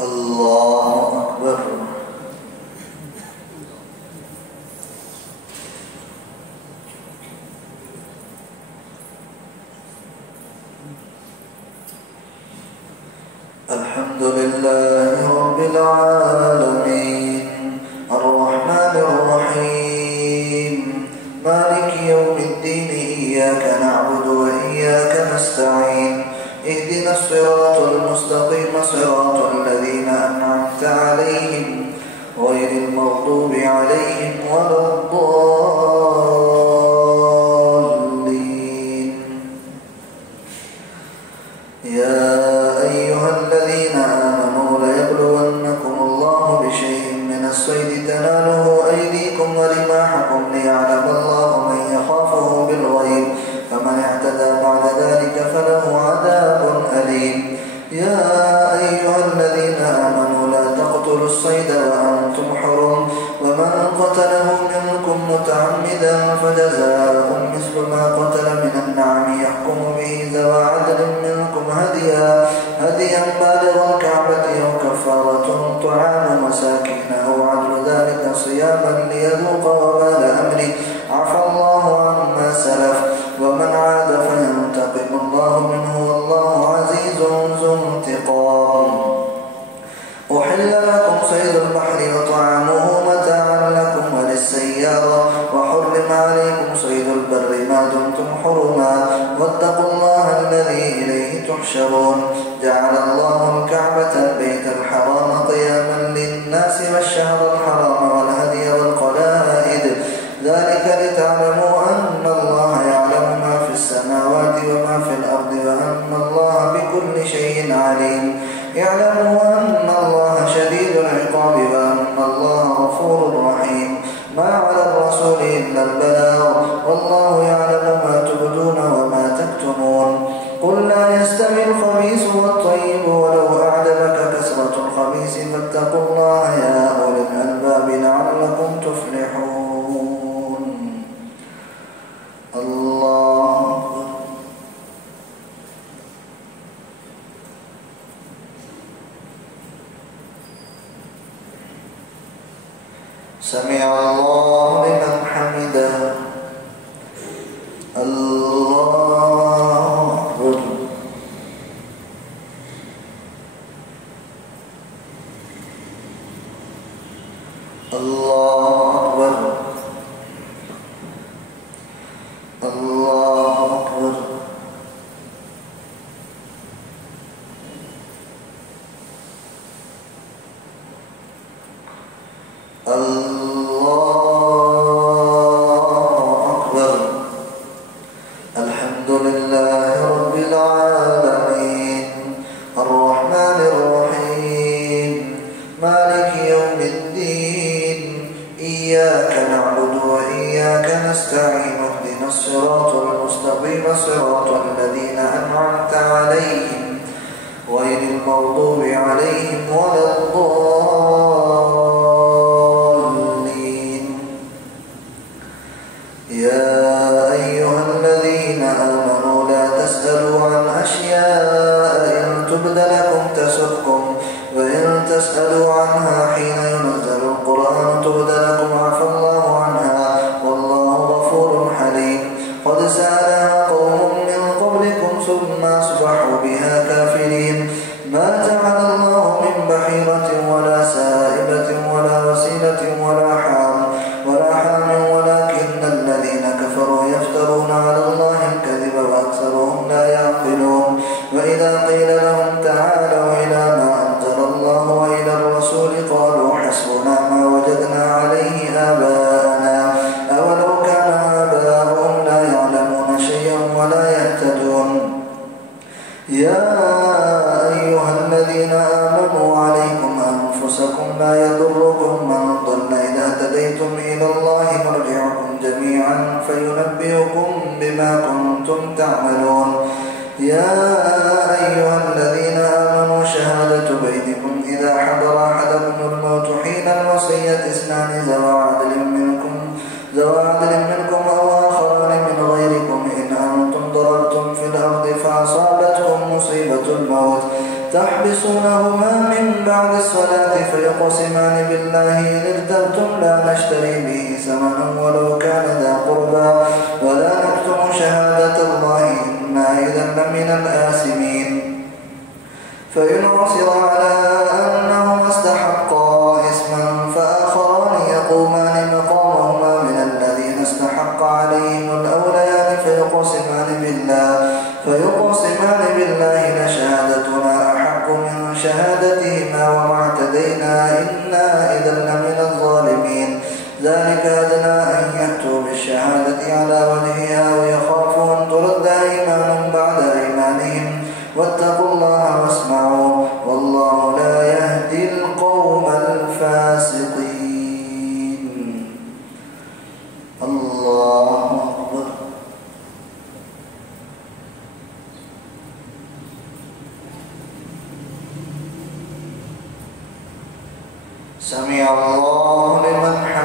الله أكبر. الحمد لله رب العالمين الرحمن الرحيم مالك يوم الدين إياك نعبد وإياك نستعين اهدنا الصراط المستقيم صراط الذين أنعمت عليهم غير المغضوب عليهم ولا الضالين. يا أيها الذين آمنوا ليبلونكم الله بشيء من الصيد تناله أيديكم ورماحكم ليعلم الله من يخافه بالغيب فمن اعتدى بعد ذلك فله عذاب أليم. يا أيها الذين آمنوا لا تقتلوا الصيد وأنتم حرم ومن قتله منكم متعمدا فجزاء مثل ما قتل من النعم يحكم به ذوى عدل منكم هديا بالغ الكعبة أو كفارة طعام مساكين أو عدل ذلك صياما ليذوق وبال أمره عفى الله عما سلف ومن عاد فينتقم الله منه والله عزيز ذو انتقام. أحل لكم صيد البحر وطعامه متاعا لكم وللسيارة وحرم عليكم صيد البر ما دمتم حرما واتقوا الله الذي إليه تحشرون. جعل الله الكعبة البيت الحرام قياما للناس والشهر الحرام والهدي والقلائد ذلك لتعلموا أن الله يعلم ما في السماوات وما في الأرض وأن الله بكل شيء عليم. اعلموا أن الله شديد العقاب وأن الله غفور رحيم. ما على الرسول إلا البلاغ والله يعلم ما تبدون وما تكتمون. قل لا يستوي الخبيث والطيب ولو أعجبك كثرة الخبيث فاتقوا الله يا أولي الألباب لعلكم تفلحون. الله سمع الله لمن حمده. الله أكبر. الله أكبر. الله أكبر. الحمد لله رب العالمين الرحمن الرحيم مالك يوم الدين إياك نعبد وإياك نستعين اهدنا الصراط المستقيم صراط الذين أنعمت عليهم غير المغضوب عليهم ولا الضالين. يا أيها الذين آمنوا لا تسألوا عن أشياء إن تبد لكم تسؤكم وإن تسألوا عنها حين ينزل القرآن تبد لكم عفى الله عنها والله غفور حليم. قد سألها قوم من قبلكم ثم أصبحوا بها كافرين. ما جعل الله من بحيرة ولا سائبة ولا وسيلة ولا حام ولكن الذين كفروا يفترون على الله الكذب وأكثرهم لا يعقلون. وإذا قيل لهم تعالوا إلى ما أنزل الله وإلى الرسول قالوا حسبنا ما وجدنا عليه آباءنا أولو كان آباؤهم لا يعلمون شيئا ولا يهتدون. يا أيها الذين آمنوا عليكم أنفسكم لا يضركم من ضل إذا هديتم إلى الله مرجعكم جميعا فينبئكم بما كنتم تعملون. يا أيها الذين آمنوا شهادة بينكم إذا حضر أحدكم الموت حين الوصية اثنان ذوى عدل منكم أو آخران من غيركم إن أنتم ضربتم في الأرض فأصابتكم مصيبة الموت تحبسونه بينهما من بعد الصلاة فيقسمان بالله إن ارتبتم لا نشتري به ثمنا ولو كان ذا قربى ولا نكتم شهادة الله إنا إذا لمن الآثمين. فإن عثر على أنهما استحقا إثما فآخران يقومان مقامهما من الذين استحق عليهم الأوليان فيقسمان بالله لشهادتنا أحق من شهادتهما وما اعتدينا إنا إذا لمن الظالمين. ذلك أدنى أن يأتوا بالشهادة على وجهها ويخافوا أن ترد أيمان بعد أيمانهم واتقوا الله واسمعوا والله لا يهدي القوم الفاسقين. الله أكبر. سمع الله لمن حمده.